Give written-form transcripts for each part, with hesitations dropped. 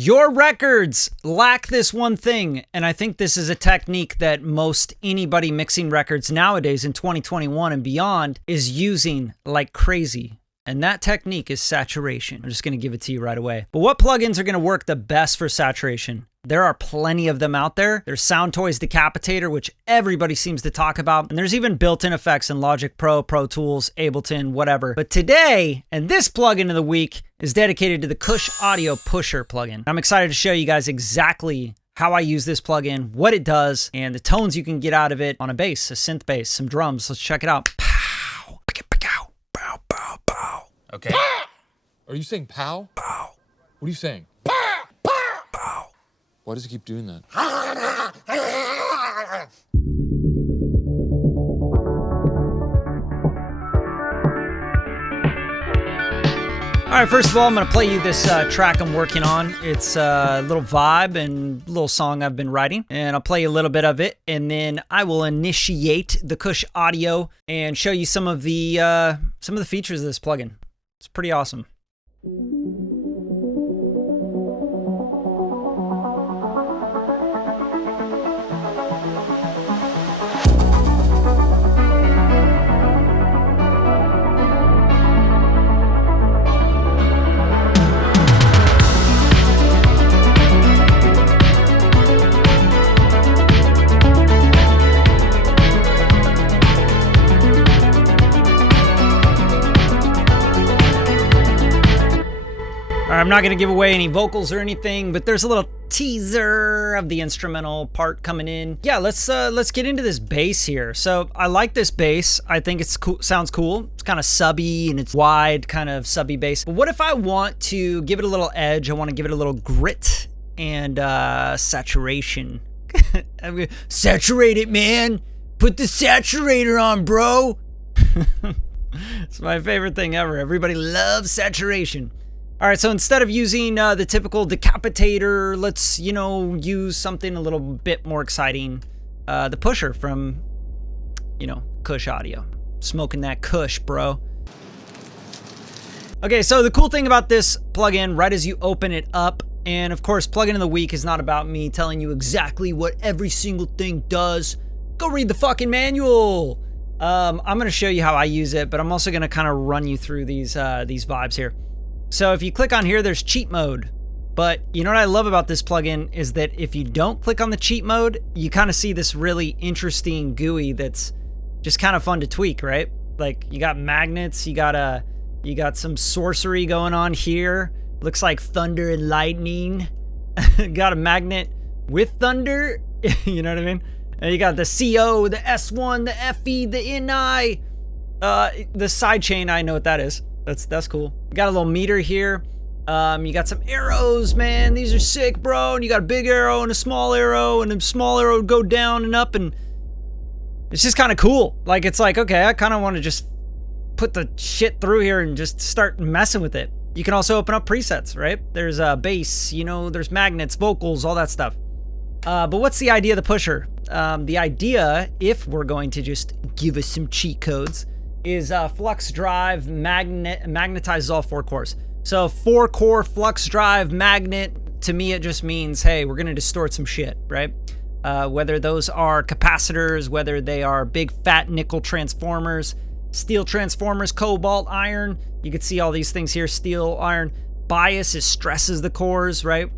Your records lack this one thing, and I think this is a technique that most anybody mixing records nowadays in 2021 and beyond is using like crazy. And that technique is saturation. I'm just going to give it to you right away. But what plugins are going to work the best for saturation? There are plenty of them out there. There's Soundtoys Decapitator, which everybody seems to talk about. And there's even built-in effects in Logic Pro, Pro Tools, Ableton, whatever. But today, and this plugin of the week, is dedicated to the Kush Audio Pusher plugin. I'm excited to show you guys exactly how I use this plugin, what it does, and the tones you can get out of it on a bass, a synth bass, some drums. Let's check it out. Pow, pow, pow, pow, pow. Okay. Are you saying pow? Pow. What are you saying? Pow, pow. Why does it keep doing that? All right, first of all, I'm going to play you this track I'm working on. It's a little vibe and little song I've been writing, and I'll play you a little bit of it, and then I will initiate the Kush Audio and show you some of the features of this plugin. It's pretty awesome. I'm not going to give away any vocals or anything, but there's a little teaser of the instrumental part coming in. Yeah, let's get into this bass here. So I like this bass. I think it's cool. Sounds cool. It's kind of subby and it's wide, kind of subby bass. But what if I want to give it a little edge? I want to give it a little grit and saturation. I'm gonna saturate it, man. Put the saturator on, bro. It's my favorite thing ever. Everybody loves saturation. All right, so instead of using the typical decapitator, let's, use something a little bit more exciting. The pusher from, Kush Audio. Smoking that Kush, bro. Okay, so the cool thing about this plugin, right as you open it up, and of course, plugin of the week is not about me telling you exactly what every single thing does. Go read the fucking manual. I'm going to show you how I use it, but I'm also going to kind of run you through these vibes here. So if you click on here, there's cheat mode. But you know what I love about this plugin is that if you don't click on the cheat mode, you kind of see this really interesting GUI that's just kind of fun to tweak, right? Like you got magnets, you got some sorcery going on here. Looks like thunder and lightning. Got a magnet with thunder, you know what I mean? And you got the CO, the S1, the FE, the NI, the sidechain. I know what that is. That's cool. You got a little meter here. You got some arrows, man. These are sick, bro. And you got a big arrow and a small arrow, and the small arrow would go down and up, and it's just kind of cool. Like, it's like, okay, I kind of want to just put the shit through here and just start messing with it. You can also open up presets, right? There's bass, there's magnets, vocals, all that stuff. But what's the idea of the pusher? The idea, if we're going to just give us some cheat codes, is flux drive magnetizes all 4 cores. So 4-core flux drive magnet, to me it just means, hey, we're gonna distort some shit, right? Whether those are capacitors, whether they are big fat nickel transformers, steel transformers, cobalt, iron, you can see all these things here, steel, iron. Bias is stresses the cores, right?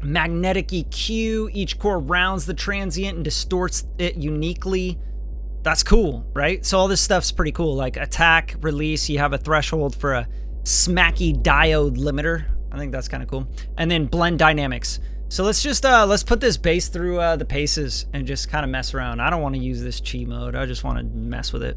Magnetic EQ, each core rounds the transient and distorts it uniquely. That's cool, right? So all this stuff's pretty cool. Like attack, release, you have a threshold for a smacky diode limiter. I think that's kind of cool. And then blend dynamics. So let's just, let's put this bass through the paces and just kind of mess around. I don't want to use this cheat mode. I just want to mess with it.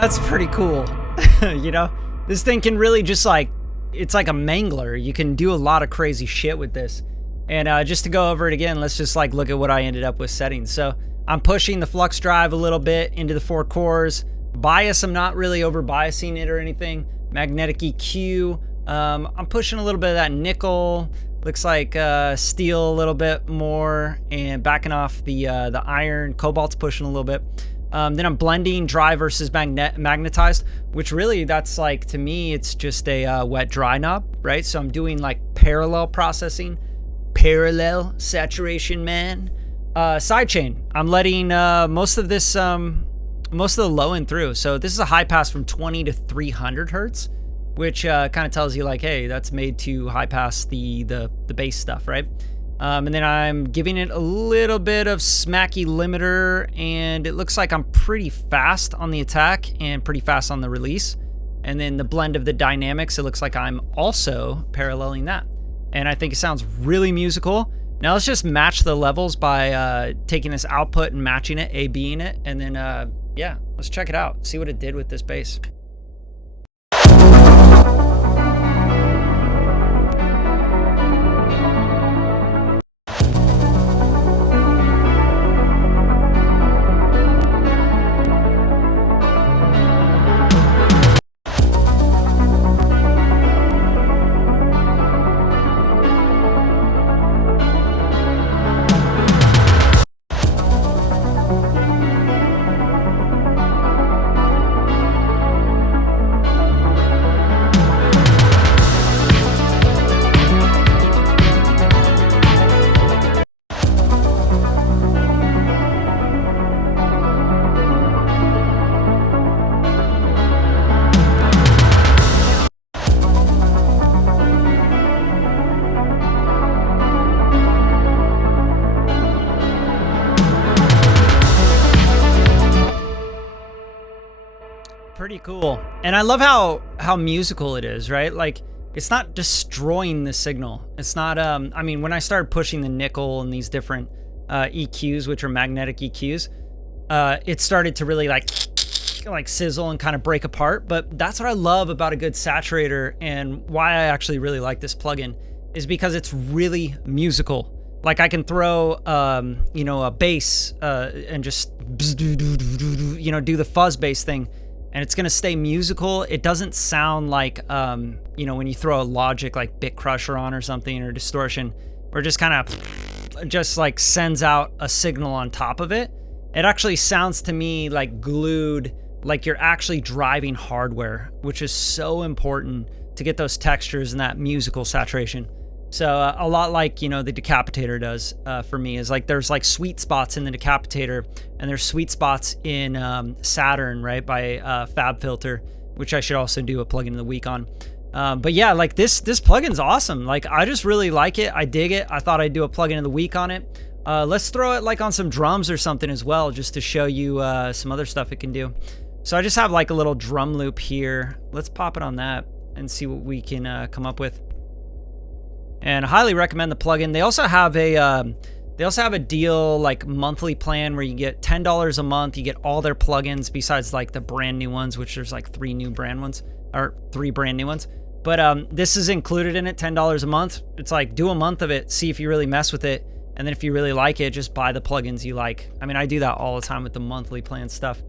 That's pretty cool. You know, this thing can really just like, it's like a mangler. You can do a lot of crazy shit with this. And just to go over it again, let's just like look at what I ended up with settings. So I'm pushing the flux drive a little bit into the 4 cores. Bias, I'm not really over biasing it or anything. Magnetic EQ, I'm pushing a little bit of that nickel. Looks like steel a little bit more, and backing off the iron. Cobalt's pushing a little bit. Then I'm blending dry versus magnetized, which really, that's like, to me, it's just a wet dry knob, right? So I'm doing like parallel processing, parallel saturation, man. Sidechain, I'm letting most of the low end through. So this is a high pass from 20 to 300 hertz, which kind of tells you like, hey, that's made to high pass the bass stuff, right? And then I'm giving it a little bit of smacky limiter, and it looks like I'm pretty fast on the attack and pretty fast on the release. And then the blend of the dynamics, it looks like I'm also paralleling that. And I think it sounds really musical. Now let's just match the levels by taking this output and matching it, A-Bing it, and then yeah, let's check it out, see what it did with this bass. Pretty cool. And I love how musical it is, right? Like, it's not destroying the signal. It's not, I mean, when I started pushing the nickel and these different EQs, which are magnetic EQs, it started to really like sizzle and kind of break apart. But that's what I love about a good saturator, and why I actually really like this plugin is because it's really musical. Like, I can throw, you know, a bass and just, you know, do the fuzz bass thing, and it's gonna stay musical. It doesn't sound like, you know, when you throw a Logic like Bit Crusher on or something, or distortion, or just kind of just like sends out a signal on top of it. It actually sounds to me like glued, like you're actually driving hardware, which is so important to get those textures and that musical saturation. So a lot like, you know, the decapitator does for me, is like there's like sweet spots in the decapitator, and there's sweet spots in Saturn, right, by FabFilter, which I should also do a plugin of the week on. But yeah, like this plugin's awesome. Like, I just really like it. I dig it. I thought I'd do a plugin of the week on it. Let's throw it like on some drums or something as well, just to show you some other stuff it can do. So I just have like a little drum loop here. Let's pop it on that and see what we can come up with. And I highly recommend the plugin. They also have a deal, like monthly plan, where you get $10 a month. You get all their plugins besides like the brand new ones, which there's like 3 brand new ones. But this is included in it, $10 a month. It's like, do a month of it, see if you really mess with it, and then if you really like it, just buy the plugins you like. I mean, I do that all the time with the monthly plan stuff.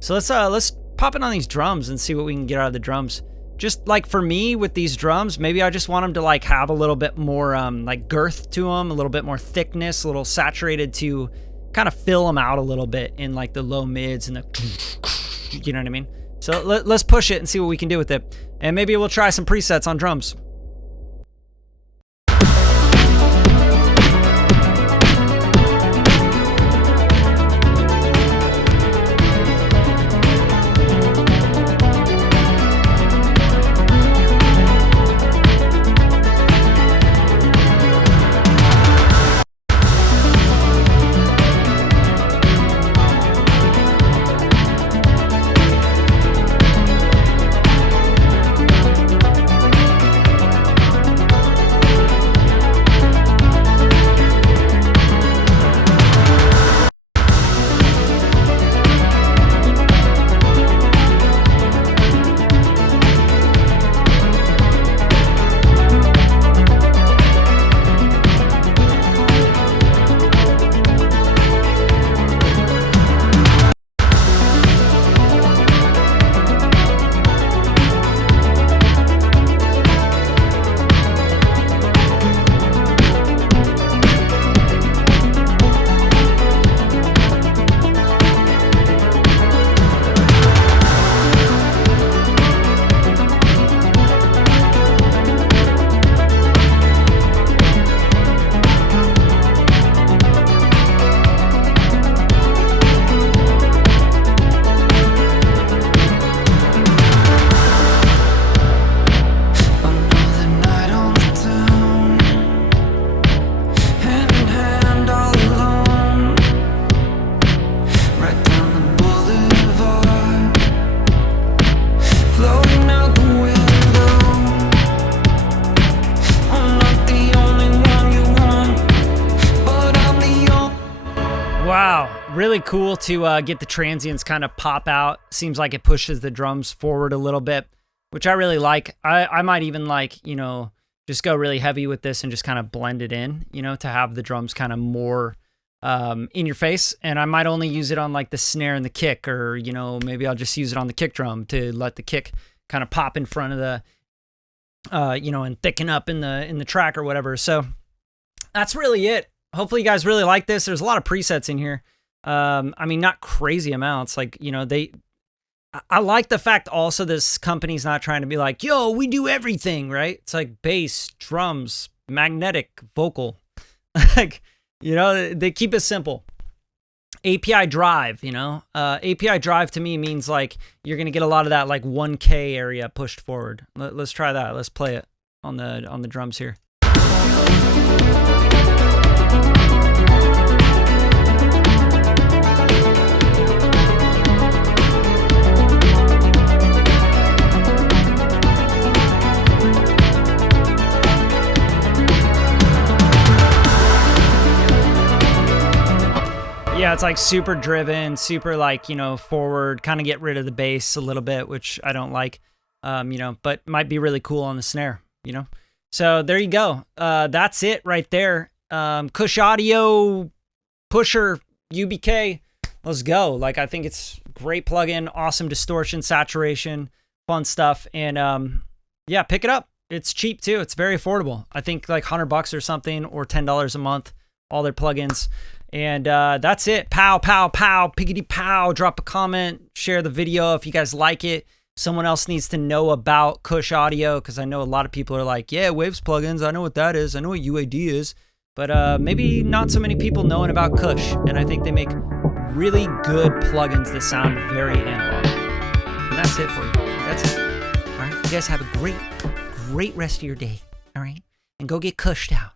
So let's pop it on these drums and see what we can get out of the drums. Just like for me with these drums, maybe I just want them to like have a little bit more like girth to them, a little bit more thickness, a little saturated, to kind of fill them out a little bit in like the low mids and the, you know what I mean? So let's push it and see what we can do with it. And maybe we'll try some presets on drums. really cool to get the transients kind of pop out. Seems like it pushes the drums forward a little bit, which I really like. I might even like, you know, just go really heavy with this and just kind of blend it in, you know, to have the drums kind of more in your face. And I might only use it on like the snare and the kick, or, you know, maybe I'll just use it on the kick drum to let the kick kind of pop in front of the, you know, and thicken up in the track or whatever. So that's really it. Hopefully you guys really like this. There's a lot of presets in here. I mean, not crazy amounts. Like, you know, I like the fact also this company's not trying to be like, yo, we do everything, right? It's like bass, drums, magnetic, vocal. Like, you know, they keep it simple. API drive, you know, API drive to me means like you're going to get a lot of that like 1K area pushed forward. Let's try that. Let's play it on the drums here. Yeah, it's like super driven, super like, you know, forward, kind of get rid of the bass a little bit, which I don't like, you know, but might be really cool on the snare, you know? So there you go. That's it right there. Kush Audio Pusher UBK. Let's go. Like, I think it's great plugin, awesome distortion, saturation, fun stuff. And yeah, pick it up. It's cheap too. It's very affordable. I think like $100 or something, or $10 a month, all their plugins. And that's it. Pow, pow, pow, piggity pow. Drop a comment, share the video if you guys like it. Someone else needs to know about Kush Audio, because I know a lot of people are like, yeah, Waves plugins, I know what that is. I know what UAD is. But maybe not so many people knowing about Kush. And I think they make really good plugins that sound very analog. And that's it for you. That's it. All right. You guys have a great rest of your day. All right. And go get Kushed out.